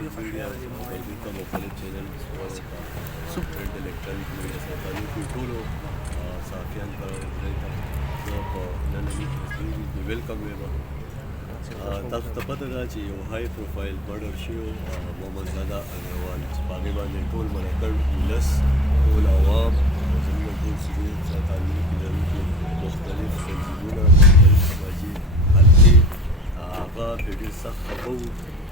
मीडिया का मुख्तलिफ channel print electronic media से ताल्लुक़ ټولو صحافیانو ته ځای ته زه په ننني تصویر کې ویلکم یم. تاسو ته پته ده چې یو های پروفایل مرډر شوی محمد زاده اګروال چې په هغې باندې ټول ملکړ ولس ټول عوام زموږ ټول سیمې سره تعلق لرونکي مختلف تنظیمونه مختلف سماجي حلقې هغه پرې ډېر سخت خفه وو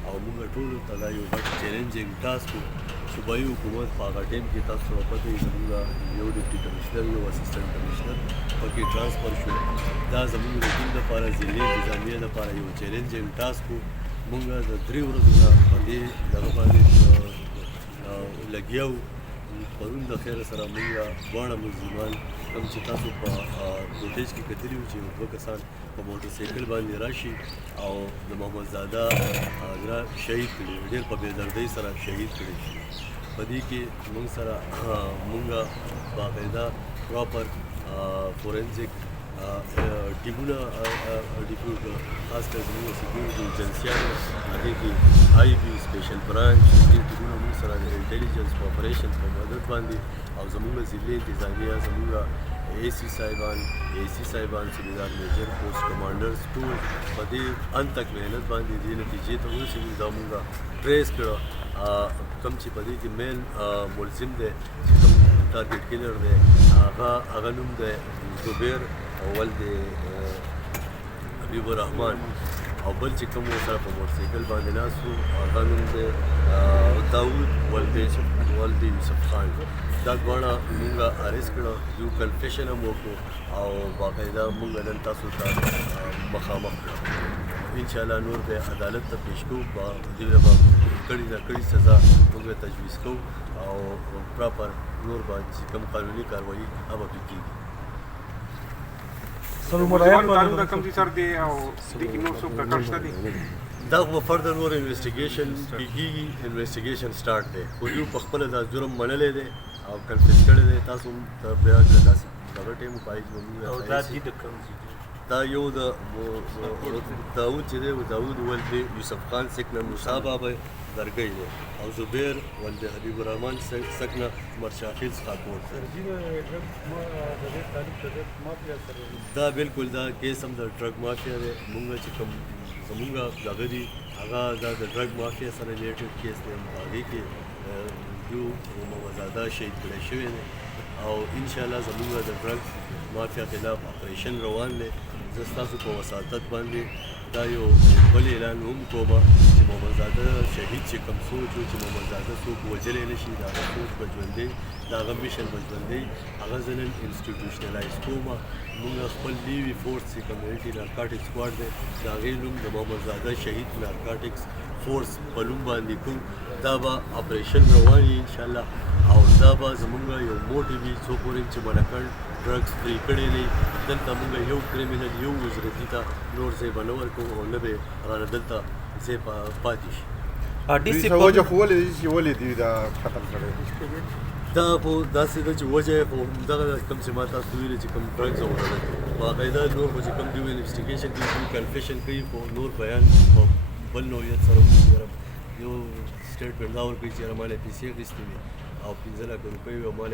او موږ ټولو ته دا یو غټ چیلنجینګ ټاسک و. صوبایي حکومت په هغه ټایم کې تاسو ته پته وي زموږ یو ډیپټي کمشنر یو اسسټنټ کمشنر پکې ټرانسفر شو. دا زموږ د ټیم لپاره ضلعي انتظامیه لپاره یو چیلنجینګ ټاسک و. موږ د 3 ورځو نه په دې دغه باندې لګیا وو. پرون د خیر سره موږ دواړه ملزمان کوم چې تاسو په فوټیج کې کتلي وو چې دوه کسان په موټر سایکل باندې راشي او د محمد زاده هغه شهید کړي ډېر په بې دردۍ سره شهید کړي شي. په دې کې موږ سره موږ باقاعده پراپر فورنزیک ټیمونه ډیپلوي کړل. خاص کر زموږ سیکیورټي ایجنسیانو هغې کې آی بي سپیشل برانچ دې ټیمونه موږ سره د انټیلیجنس په اپریشن په مدد باندې او زموږ ضلعي انتظامیه زموږ اے سی صاحبان صوبیدار میجر پوسټ کمانډرز ټول په دې ان تک محنت باندې دې نتیجې ته ورسېدو. دا موږ ټریس کړه کوم چې په دې کې مین ملزم دی چې کوم ټارګېټ کلر دی هغه نوم دی زبیر او ول دی حبیب الرحمن او بل چې کوم سره په موټر سایکل باندې ناست وو هغه نوم دی داود ول دی یوسف خان. دا دواړه موږ اریسټ کړه یو کنفیشن هم وکړو او باقاعده موږ نن تاسو ته مخامخ کړو. انشاءالله نور به عدالت ته پیش کوو په دې به کړي سزا موږ تجویز کوو او پراپر نور به چې کوم قانوني کاروایي هغه به کېږي. دا خو فردر نور انویسټیګیشن کېږي. انویسټیګیشن سٹارټ دی خو یو په خپله دا جرم منلی دی او کنفیس کړی دی. تاسو هم بیا کړه داسې دغه ټایم پای دا یو د داود چې دی داود ول دی یوسف خان سکنه موسی بابا درګی دی او زبیر ول دی حبیب الرحمن سکنه مرشاخیل څخه کوټ. دا بالکل دا کیس هم د ډرګ مافیا دی. موږ چې کوم زموږ دغه دي هغه دا د ډرګ مافیا سره ریلیټډ کیس دی. هغې کې یو محمد زاده شهید کړی شوی دی او انشاءالله زموږ د ډرګ مافیا خلاف اپریشن روان دی. زه ستاسو په وساطت باندې دا یو بل اعلان هم کوم چې محمد زاده شهید چې کوم سوچ و چې محمد زاده څوک وژلی نه شي د هغه سوچ به ژوندی د هغه میشن به ژوندی هغه زه نن انسټیټیوشنلایز کوم. موږ خپل لیوي فورس چې کمیونټي نارکاټک سکواډ دی د هغې نوم د محمد زاده شهید نارکاټکس فورس په نوم باندې کوم. دا به اپریشن روان وي انشاءالله او دا به زموږ یو موټیو وي څو پورې چې ملکړ ډرګس فری کړی دی. دلته موږ یو کریمینل یو وزرتي ته نور ځای به نه ورکوو او نه به رانه دلته ځای پاتې شي. دا خو داسې ده چې وجه یې خو همدغه کوم چې ما تاسو ویلي چې کوم ډرګز وغیره باقاعده نور خو چې کوم دوی انویسټیګیشن کوي دوی کنفیشن کوي خو نور بیان په بل نوعیت سره یو سټیټمنټ دا ورکوي چې یاره ما نه پیسې اخیستې وي او 15 لک روپۍ وي او ما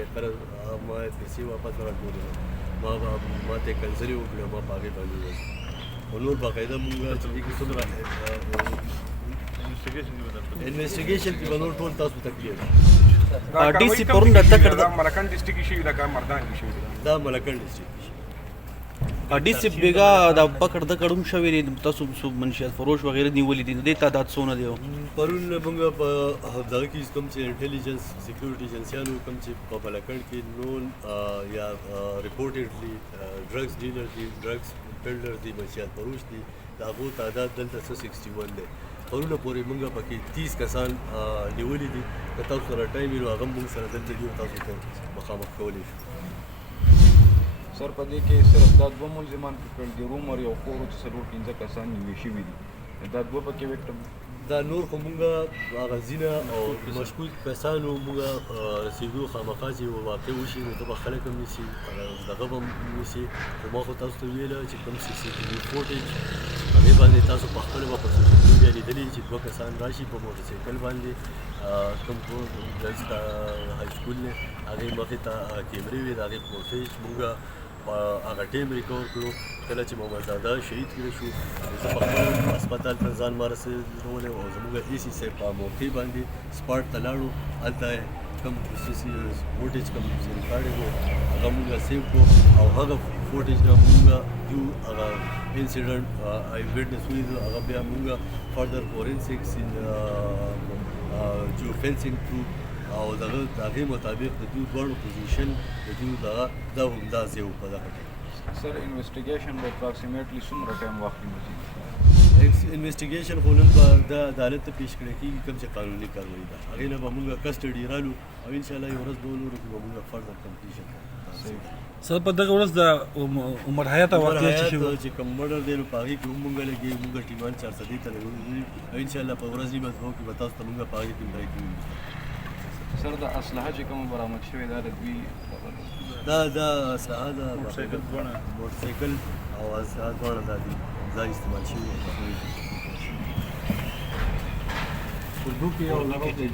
پیسې واپس راکړلې ما ته کنځلې وکړې او ما په هغې باندې وویل خو نور باقاعده مونږ چې دې کې څومره انویسټیګیشن کې به نور ټول تاسو ته کلیئر ډي سي پرون د تکړه دا ملکن ډسټریکټ شي دا مردان شي دا ملکن ډسټریکټ ډي سي بیګا د پکړ د کډوم شوی دی تاسو سو منشیات فروش وغیرہ نیولې دي د تعداد څونه دی پرون موږ په دغه کې کوم چې انټیلیجنس سیکیورټي ایجنسیانو کوم چې په ملکن کې نون یا ریپورټډلی ډرګس ډیلر دي ډرګس بلډر دي منشیات فروش دي د هغو تعداد دلته 61 دی. پرونه پورې موږ پکې 30 کسان نیولي دي. که تاسو سره ټایم وي نو هغه موږ سره دلته دي او تاسو ته مخامخ کولی شو. سر په دې کې صرف دا دوه ملزمان پکړل دي رومر یو خور چې 4-5 کسان نیول شوي دي. دا دوه پکې وکټم دا نور خو مونږه هغه ځینه او مشکوک کسانو مونږه رسېدو خامخا چې واقع وشي نو ته به خلک هم نیسي دغه به هم نیسي خو ما خو تاسو ته ویله چې کوم CCTV فوټیج هغې باندې تاسو په خپله به په سوشل میډیا لیدلي چې دوه کسان راشي په موټرسایکل باندې کوم ګرلز ته های سکول دی هغې مخې ته کیمرې وې د هغې فوټیج مونږه هغه ټیم ریکور کړو کله چې محمد زاده شهید کړی شو زه په خپل هسپتال ته ځان ما رسېدلی او زموږ AC صاحب په موقع باندې سپاټ ته لاړو هلته کوم فوټیج کوم ریکارډ و هغه مونږ سیو کړو او هغه فوټیج نه مونږ یو هغه انسیډنټ آی ویټنس ولیدو هغه بیا مونږ فردر فورنسکس جو فینسینګ کړو او دغه د هغې مطابق د دوی دواړو پوزیشن د دوی دغه دا همداسې و په دغه ټایم سر انویسټیګیشن به اپراکسیمیټلی څومره ټایم واخلي انویسټیګیشن خو نن به د عدالت ته پیش کړی کېږي کوم چې قانوني کاروایي ده هغې نه به مونږ کسټډي رالو او انشاءالله یو ورځ به ولرو چې به مونږ فردر کمپلیشن سر په دغه ورځ د عمر حیات واقعه چې شوه چې کوم مړر دی نو په هغې کې هم مونږ لګي مونږ ټیمان 400 ته لګولي او انشاءالله په ورځني مطبعو کې به تاسو ته مونږ په هغې کې بریکینګ سر د اسلحه چې کومه برآمد شوې ده د دوی دا اسلحه ده موټرسایکل او اسلحه دواړه دا دي دا استعمال شوي اردو کې او لغو کې